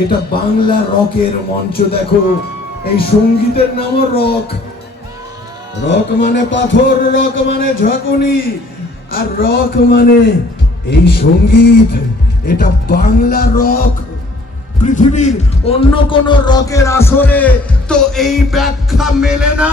এটা বাংলা রকের মঞ্চ। দেখো, এই সঙ্গীতের নাম রক। রক মানে পাথর, রক মানে ঝাঁকুনি, আর রক মানে এই সঙ্গীত। এটা বাংলা রক। পৃথিবীর অন্য কোন রকের আসরে তো এই ব্যাখ্যা মেলে না।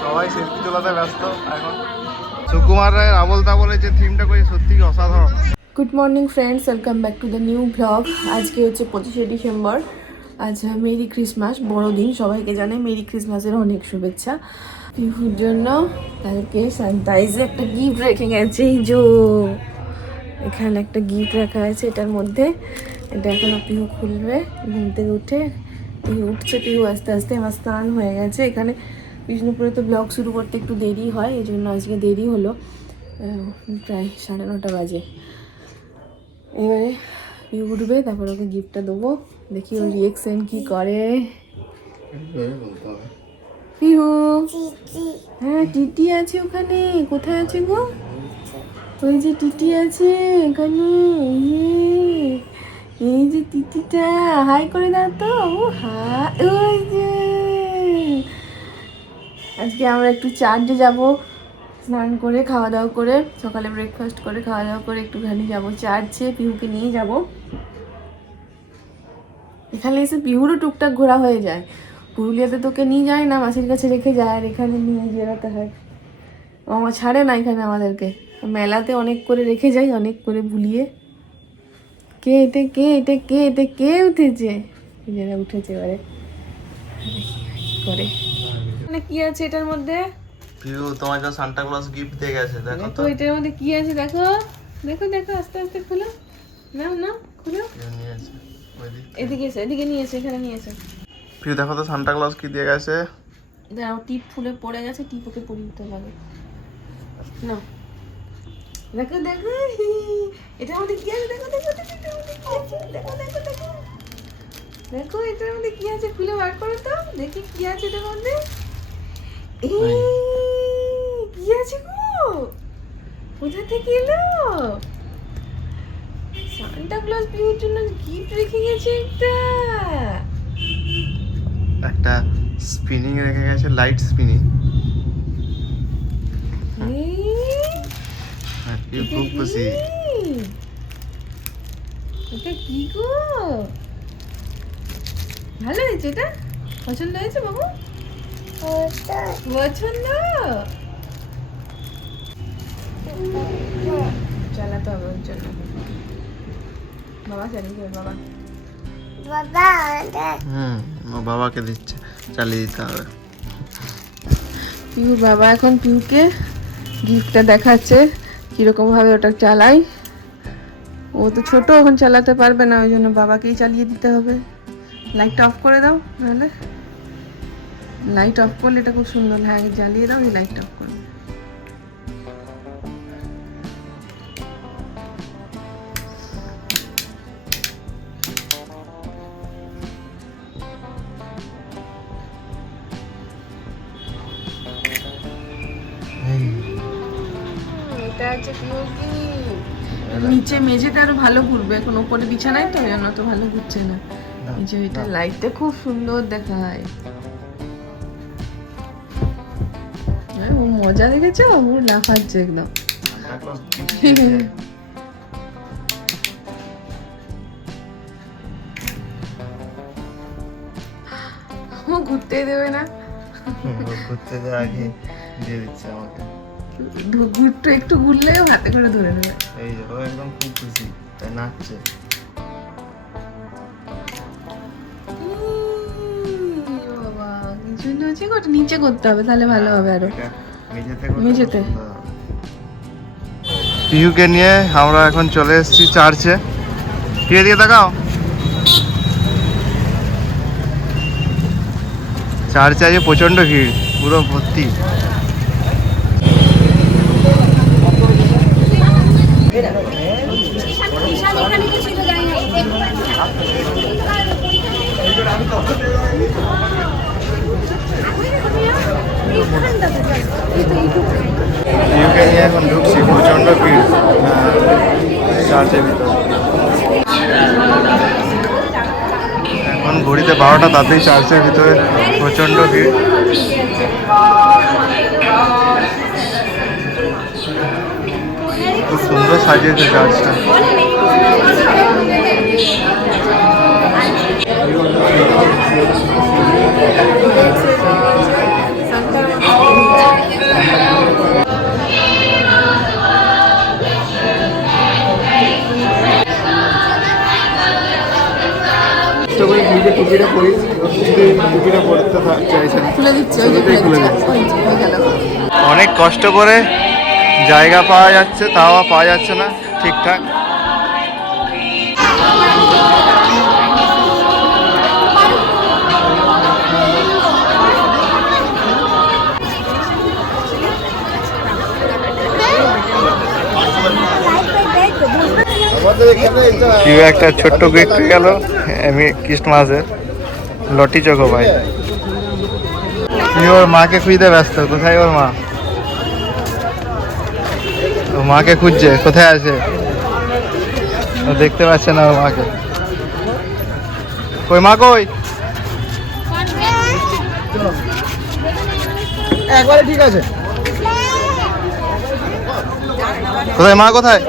সবাই সেলফি তোলাতে ব্যস্ত এখন। সুকুমার রায়ের আবল তাবলের যে থিমটা করেছে সত্যি অসাধারণ। Good morning friends, welcome back to the new blog. আজকে হচ্ছে 25শে ডিসেম্বর। আজ মেরি ক্রিসমাস, বড়দিন। সবাইকে জানাই মেরি ক্রিসমাসের অনেক শুভেচ্ছা। পিহুর জন্য কালকে সানরাইজে একটা গিফট রেখে গেছে। এই যে এখানে একটা গিফট রাখা আছে, এটার মধ্যে। এটা এখনো পিহু খুলবে। ঘুম থেকে উঠে পিহু উঠছে। পিহু আস্তে আস্তে আমার স্নান হয়ে গেছে। এখানে বিষ্ণুপুরে তো ব্লগ শুরু করতে একটু দেরি হয়, এই জন্য আজকে দেরি হলো। প্রায় 9:30 বাজে। এবারে পিহু উঠবে, তারপর ওকে গিফটটা দেবো। দেখি ওর রিয়েকশন কি করে। পিহু, হ্যাঁ টিটি আছে ওখানে। কোথায় আছে গো? ওই যে টিটি আছে এখানে। এই যে টিটিটা হাই করে দাও তো। ও হ্যাঁ, ওই যে আজকে আমরা একটু চার্চে যাব। স্নান করে খাওয়া দাওয়া করে, সকালে ব্রেকফাস্ট করে খাওয়া দাওয়া করে একটুখানি যাবো চার্চে। পিহুকে নিয়ে যাব। এখানে এসে পিহুরও টুকটাক ঘোরা হয়ে যায়। পুরুলিয়াতে তোকে নিয়ে যায় না, মাসির কাছে রেখে যায়, আর এখানে নিয়ে যেতে হয়। আমার ছাড়ে না এখানে আমাদেরকে। মেলাতে অনেক করে রেখে যাই, অনেক করে ভুলিয়ে। কে এতে, কে এতে, কে এতে, কে উঠেছে? যারা উঠেছে এবারে করে। মানে কি আছে এটার মধ্যে? পিউ তোমার জন্য সান্টা ক্লজ গিফট দিয়ে গেছে। দেখো তো এটার মধ্যে কি আছে, দেখো দেখো দেখো। আস্তে আস্তে খুলো। নাও নাও, খুলো। নিয়ে আছে ওইদিকে। এদিকে এসে, এদিকে নিয়ে এসে, এখানে নিয়ে এসে। পিউ দেখো তো সান্টা ক্লজ কি দিয়ে গেছে। দাঁড়াও, টিপ ফুলে পড়ে গেছে, টিপ ওকে পরিয়ে দিতে লাগে। নাও দেখো দেখো, এটার মধ্যে কি আছে দেখো দেখো দেখো, এটার মধ্যে কি আছে দেখো দেখো দেখো দেখো। এটার মধ্যে কি আছে খুলে বার করো তো, দেখি কি আছে এটার মধ্যে। এই কি আছে গো? কোথা থেকে এলো? সান্টা ক্লজ পিহুর জন্য গিফট রেখে গেছে একটা। একটা স্পিনিং রেখে গেছে, লাইট স্পিনিং। পিউ খুব খুশি। এটা কি গো? ভালো হয়েছে এটা? পছন্দ হয়েছে বাবু? পছন্দ? চালাতে হবে ওর জন্য। বাবা চালিয়ে দেবে, বাবা। ও বাবাকে দিচ্ছে, চালিয়ে দিতে হবে। পিউ বাবা এখন পিউকে গিফটটা দেখাচ্ছে কিরকম ভাবে ওটা চালাই। ও তো ছোট, এখন চালাতে পারবে না, ওই জন্য বাবাকেই চালিয়ে দিতে হবে। লাইটটা অফ করে দাও, নাহলে লাইট অফ করলে এটা খুব সুন্দর। হ্যাঁ জ্বালিয়ে দাও, এই লাইটটা অফ করবে। এটা আছে পিউ কি নিচে মেঝেতে আরো ভালো ঘুরবে, এখন উপরে বিছানায় তো, ওই জন্য তো ভালো ঘুরছে না। এই যে এটা লাইটটা খুব সুন্দর দেখায়। ও মজা দেখেছো, ও লাফাচ্ছে একদম। ও ঘুরতে দেবে না, ঘুরতে দেওয়ার আগে দিয়ে দিচ্ছে আমাকে। ঘুরতে একটু ঘুরলেও হাতে করে ধরে নেবে। এই যে ও একদম খুব খুশি, তাই নাচছে। বাবা কিছু হচ্ছে, ওটা নিচে করতে হবে, তাহলে ভালো হবে আরো। মেঝেতে। পিহুকে নিয়ে আমরা এখন চলে এসেছি চার্চে। পিহু দিকে তাকাও। চার্চে আজকে প্রচন্ড ভিড়, পুরো ভর্তি। এখানে পিউকে নিয়ে এখন ঢুকছি, প্রচণ্ড ভিড় চার্চের ভিতরে। এখন ঘড়িতে 12টা, তাতেই চার্চের ভিতরে প্রচণ্ড ভিড়। খুব সুন্দর সাজিয়েছে চার্চটা। খুলে দিচ্ছে, ওই যে খুলে দিচ্ছে, ওই যে হয়ে গেল। অনেক কষ্ট করে জায়গা পাওয়া যাচ্ছে, তাও পাওয়া যাচ্ছে না ঠিকঠাক। কেউ একটা ছোট্ট গিফট পেয়ে গেল ক্রিসমাসের, লটি চোখো ভাই। ওর মাকে খুঁজতে ব্যস্ত, কোথায় ওর মা? ও মাকে খুঁজছে, কোথায় আছে ও, দেখতে পাচ্ছে না ওর মাকে। কই মা, কই? একবারে ঠিক আছে। কোথায় মা, কোথায়?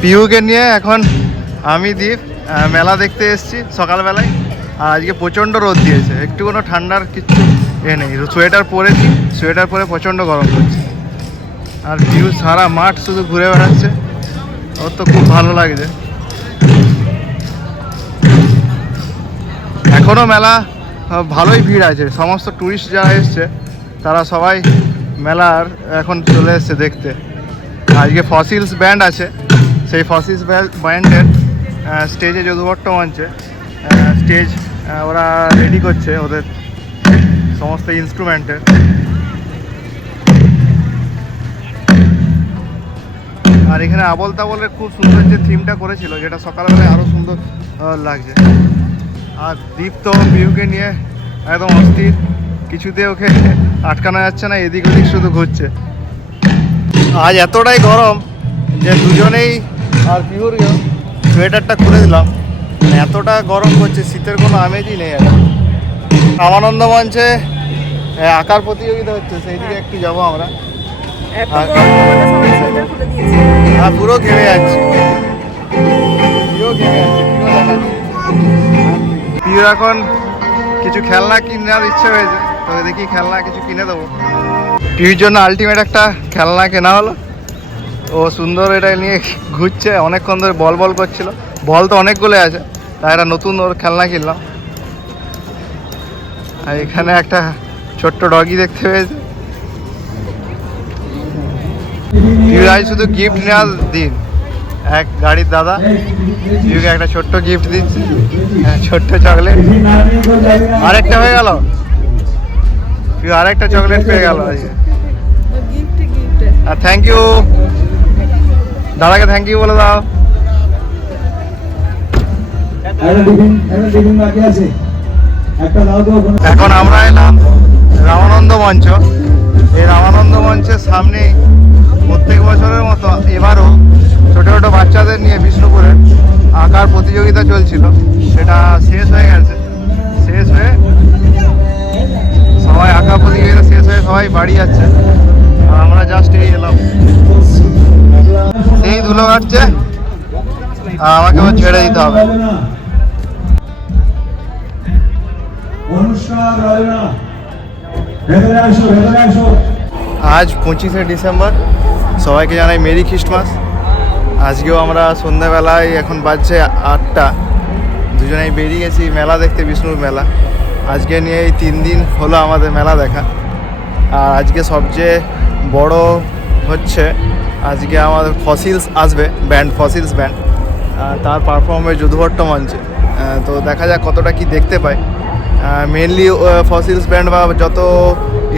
পিউকে নিয়ে এখন আমি দীপ মেলা দেখতে এসেছি সকালবেলায়। আর আজকে প্রচণ্ড রোদ দিয়েছে, একটু কোনো ঠান্ডার কিচ্ছু নেই। সোয়েটার পরেছি, সোয়েটার পরে প্রচণ্ড গরম করছে। আর পিউ সারা মাঠ শুধু ঘুরে বেড়াচ্ছে, ওর তো খুব ভালো লাগছে। এখনও মেলা ভালোই ভিড় আছে, সমস্ত ট্যুরিস্ট যারা এসছে তারা সবাই মেলার এখন চলে এসছে দেখতে। আজকে ফসিলস ব্যান্ড আছে, সেই ফসিলস ব্যান্ডের স্টেজে যদুভট্ট মঞ্চে স্টেজ ওরা রেডি করছে ওদের সমস্ত ইনস্ট্রুমেন্টের। আর এখানে আবল তাবলের খুব সুন্দর যে থিমটা করেছিল, যেটা সকালবেলায় আরও সুন্দর লাগছে। আর দীপ তো পিউকে নিয়ে একদম অস্থির, কিছুতে ওকে আটকানো যাচ্ছে না, এদিক ওদিক শুধু ঘুরছে। আজ এতটাই গরম যে দুজনেই, আর পিউর সোয়েটারটা খুলে দিলাম, এতটা গরম করছে, শীতের কোনো আমেজই নেই। আর রামানন্দ মঞ্চে আঁকার প্রতিযোগিতা হচ্ছে, সেই দিকে একটু যাবো আমরা। আর পুরো ঘেমে যাচ্ছে, পিউ ঘেমে যাচ্ছে। পিউ এখন কিছু খেলনা কেনার ইচ্ছে হয়েছে, তো দেখি খেলনা কিছু কিনে দেবো। পিউর জন্য আলটিমেট একটা খেলনা কেনা হলো। ও সুন্দর এটা নিয়ে ঘুরছে, অনেকক্ষণ ধরে বল বল করছিল। বল তো অনেকগুলো আছে, তাই একটা নতুন ওর খেলনা কিনলাম। আর এখানে একটা ছোট্ট ডগি দেখতে পেয়েছে। পিউর আজ শুধু গিফট নেওয়ার দিন। এক গাড়ির দাদা পিউকে একটা ছোট্ট গিফট দিচ্ছে, ছোট্ট চকলেট। আরেকটা হয়ে গেল, পিউ আরেকটা চকলেট পেয়ে গেল আজকে। আর থ্যাংক ইউ, দাদাকে থ্যাংক ইউ বলে দাও। এখন আমরা এলাম রামানন্দ মঞ্চ। এই রামানন্দ মঞ্চের সামনেই প্রত্যেক বছরের মতো এবারও ছোটো ছোটো বাচ্চাদের নিয়ে বিষ্ণুপুরে আঁকার প্রতিযোগিতা চলছিল, সেটা শেষ হয়ে গেছে। শেষ হয়ে সবাই আঁকা প্রতিযোগিতা শেষ হয়ে সবাই বাড়ি যাচ্ছে, আর আমরা জাস্ট এই এলাম। সেই ধুলো কাটছে, আর আমাকে ও ছেড়ে দিতে হবে। আজ 25শে ডিসেম্বর, সবাইকে জানাই মেরি খ্রিস্টমাস। আজকেও আমরা সন্ধ্যাবেলায়, এখন বাজছে 8টা, দুজনেই বেরিয়ে গেছি মেলা দেখতে, বিষ্ণুর মেলা। আজকে নিয়ে এই 3 দিন হলো আমাদের মেলা দেখা। আর আজকে সবচেয়ে বড় হচ্ছে, আজকে আমাদের ফসিলস আসবে, ব্যান্ড ফসিলস ব্যান্ড, তার পারফর্ম হবে যদুভট্ট মঞ্চে। তো দেখা যাক কতটা কি দেখতে পাই। মেনলি ফসিলস ব্যান্ড বা যত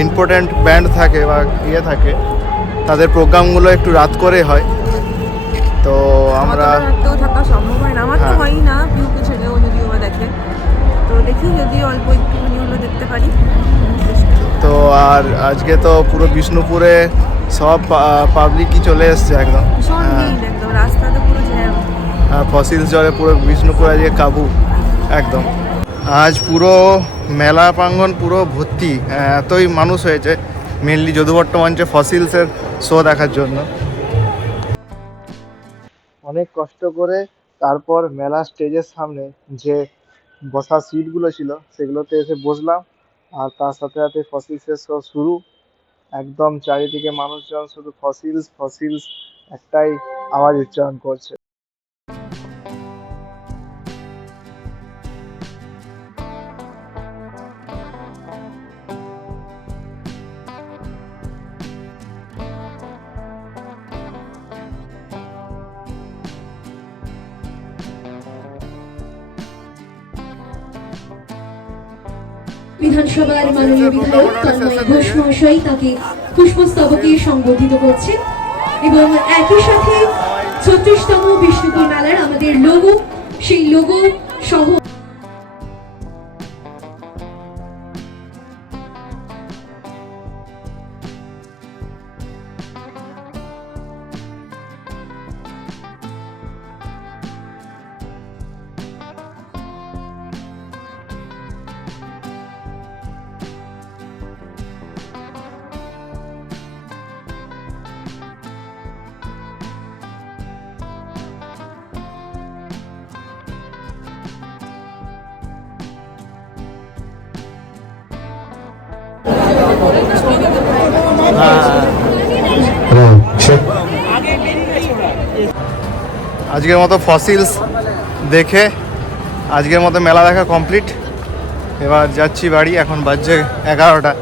ইম্পর্ট্যান্ট ব্যান্ড থাকে বা ইয়ে থাকে, তাদের প্রোগ্রামগুলো একটু রাত করে হয়, তো আমরা রাতেও থাকা সম্ভব হয় না, আমার তো হ্যাঁ। হয়ই না, পিউকে ছেড়েও যদিও বা দেখে, তো দেখি যদি অল্প একটুখানি হলো দেখতে পারি। তো আর আজকে তো পুরো বিষ্ণুপুরে সব পাবলিকই চলে এসছে একদম, ভীষণ ভিড়, একদম রাস্তাতে পুরো জ্যাম। ফসিলস জলে পুরো বিষ্ণুপুর আজকে কাবু একদম। আজ পুরো মেলা প্রাঙ্গণ পুরো ভর্তি, এতই মানুষ হয়েছে মেনলি যদুভট্ট মঞ্চে ফসিলসের শো দেখার জন্য। অনেক কষ্ট করে তারপর মেলা স্টেজের সামনে যে বসার সিটগুলো ছিল সেগুলোতে এসে বসলাম, আর তার সাথে সাথে ফসিলসের শো শুরু। একদম চারিদিকে মানুষজন শুধু ফসিলস ফসিলস একটাই আওয়াজ উচ্চারণ করছে। বিধানসভার মাননীয় বিধায়ক তন্ময় ঘোষ মহাশয় তাকে পুষ্পস্তবকে সংবর্ধিত করছেন এবং একই সাথে 36তম বিষ্ণুপুর মেলার আমাদের লোগো, সেই লোগো সহ আজকের মতো ফসিলস দেখে আজকের মতো মেলা দেখা কমপ্লিট। এবার যাচ্ছি বাড়ি, এখন বাজছে 11টা।